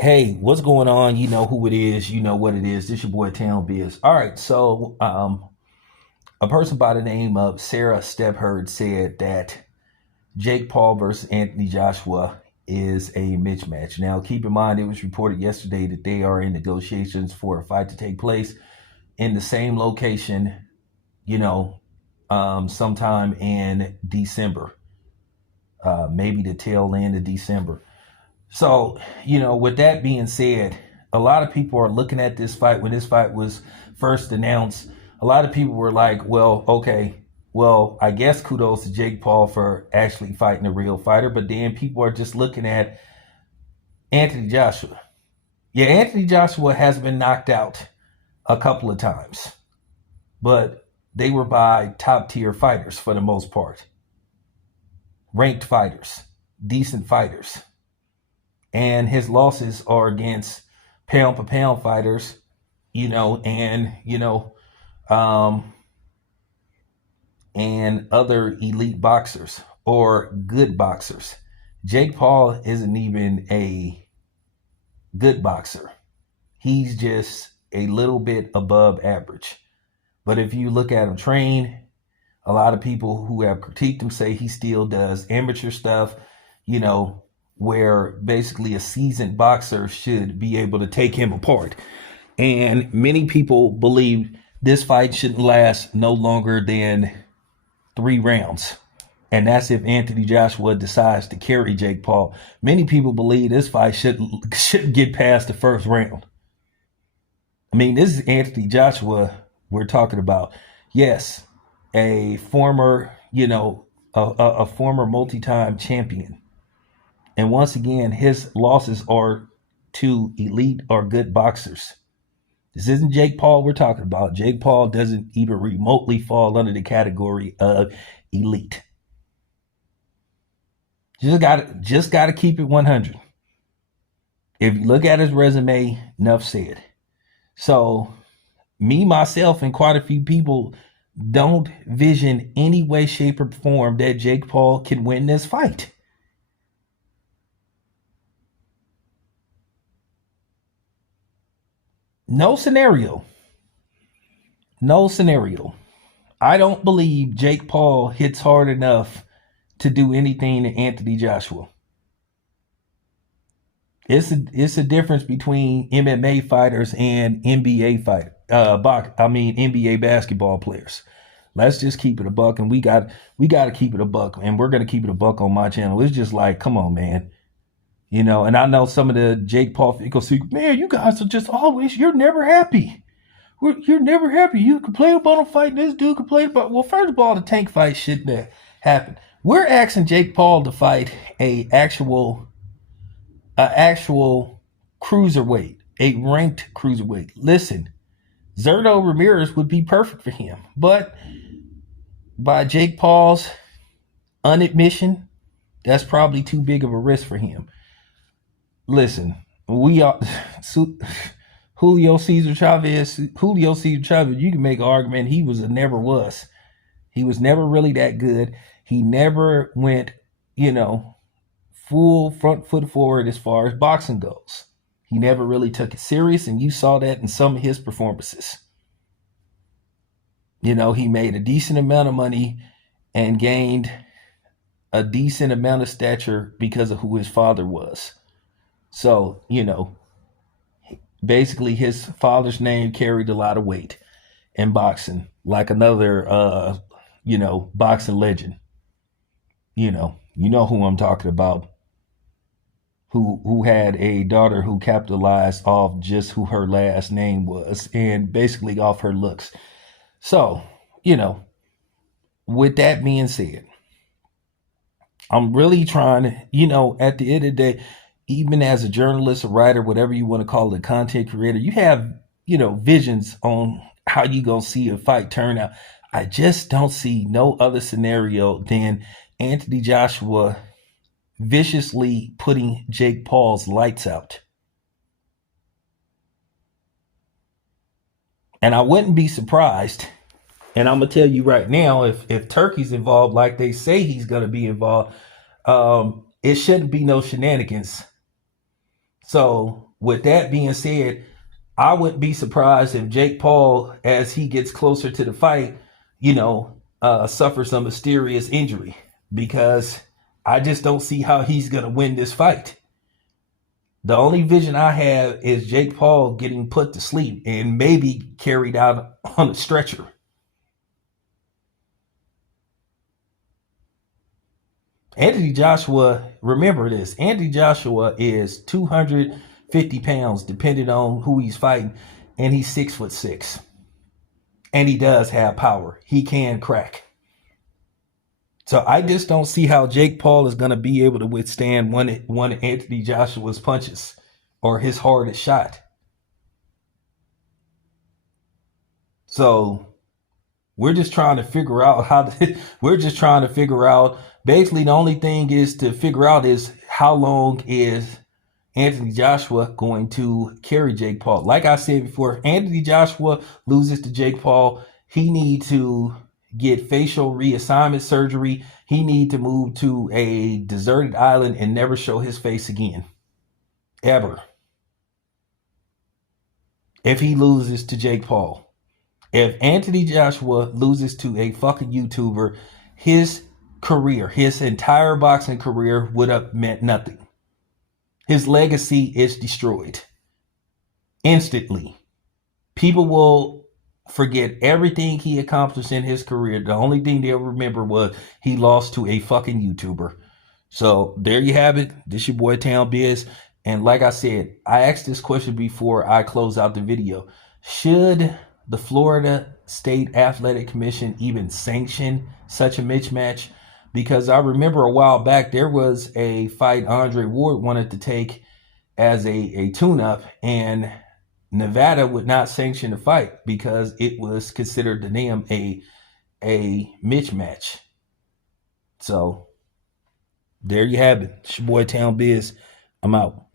Hey, what's going on? You know who it is. You know what it is. This your boy Town Biz. All right, so a person by the name of Sarah Stepherd said that Jake Paul versus Anthony Joshua is a mismatch. Now, keep in mind, it was reported yesterday that they are in negotiations for a fight to take place in the same location. You know, sometime in December, maybe the tail end of December. So, with that being said, a lot of people are looking at this fight. When this fight was first announced, a lot of people were like, well, okay, well, I guess kudos to Jake Paul for actually fighting a real fighter. But then people are just looking at Anthony Joshua. Yeah, Anthony Joshua has been knocked out a couple of times, but they were by top tier fighters for the most part, ranked fighters, decent fighters. And his losses are against pound for pound fighters, um, and other elite boxers or good boxers. Jake Paul isn't even a good boxer. He's just a little bit above average. But if you look at him train, a lot of people who have critiqued him say he still does amateur stuff, you know, where basically a seasoned boxer should be able to take him apart. And many people believe this fight shouldn't last no longer than 3 rounds. And that's if Anthony Joshua decides to carry Jake Paul. Many people believe this fight shouldn't get past the first round. I mean, this is Anthony Joshua we're talking about. Yes, a former, a former multi-time champion. And once again, his losses are to elite or good boxers. This isn't Jake Paul we're talking about. Jake Paul doesn't even remotely fall under the category of elite. Just gotta keep it 100. If you look at his resume, enough said. So me, myself, and quite a few people don't vision any way, shape, or form that Jake Paul can win this fight. No scenario. No scenario. I don't believe Jake Paul hits hard enough to do anything to Anthony Joshua. It's a difference between MMA fighters and NBA fighter. NBA basketball players. Let's just keep it a buck, and we got to keep it a buck, and we're gonna keep it a buck on my channel. It's just like, come on, man. And I know some of the Jake Paul people say, man, you guys are just you're never happy. You're never happy. You complain about him fighting this dude, complain about, well, first of all, the tank fight shouldn't have happened. We're asking Jake Paul to fight a actual cruiserweight, a ranked cruiserweight. Listen, Zerto Ramirez would be perfect for him, but by Jake Paul's unadmission, that's probably too big of a risk for him. Listen, we are Julio Cesar Chavez, you can make an argument he was a never was. He was never really that good. He never went, full front foot forward as far as boxing goes. He never really took it serious, and you saw that in some of his performances. He made a decent amount of money and gained a decent amount of stature because of who his father was. So, basically his father's name carried a lot of weight in boxing, like another boxing legend. You know who I'm talking about, who had a daughter who capitalized off just who her last name was and basically off her looks. So, with that being said, I'm really trying to, at the end of the day, even as a journalist, a writer, whatever you want to call it, a content creator, you have, visions on how you gonna see a fight turn out. I just don't see no other scenario than Anthony Joshua viciously putting Jake Paul's lights out. And I wouldn't be surprised. And I'm gonna tell you right now, if Turkey's involved, like they say he's gonna be involved, it shouldn't be no shenanigans. So with that being said, I wouldn't be surprised if Jake Paul, as he gets closer to the fight, suffers some mysterious injury, because I just don't see how he's going to win this fight. The only vision I have is Jake Paul getting put to sleep and maybe carried out on a stretcher. Anthony Joshua, remember this, Anthony Joshua is 250 pounds, depending on who he's fighting, and he's 6'6". And he does have power. He can crack. So I just don't see how Jake Paul is going to be able to withstand one of Anthony Joshua's punches or his hardest shot. So we're just trying to figure out basically the only thing is to figure out is how long is Anthony Joshua going to carry Jake Paul. Like I said before, if Anthony Joshua loses to Jake Paul, he needs to get facial reassignment surgery. He needs to move to a deserted island and never show his face again. Ever. If he loses to Jake Paul. If Anthony Joshua loses to a fucking YouTuber, his career, his entire boxing career would have meant nothing. His legacy is destroyed instantly. People will forget everything he accomplished in his career. The only thing they'll remember was he lost to a fucking YouTuber. So there you have it. This your boy Town Biz. And like I said, I asked this question before I close out the video. Should the Florida State Athletic Commission even sanction such a mismatch? Because I remember a while back, there was a fight Andre Ward wanted to take as a tune-up, and Nevada would not sanction the fight because it was considered to them a mismatch. So there you have it. It's your boy Town Biz. I'm out.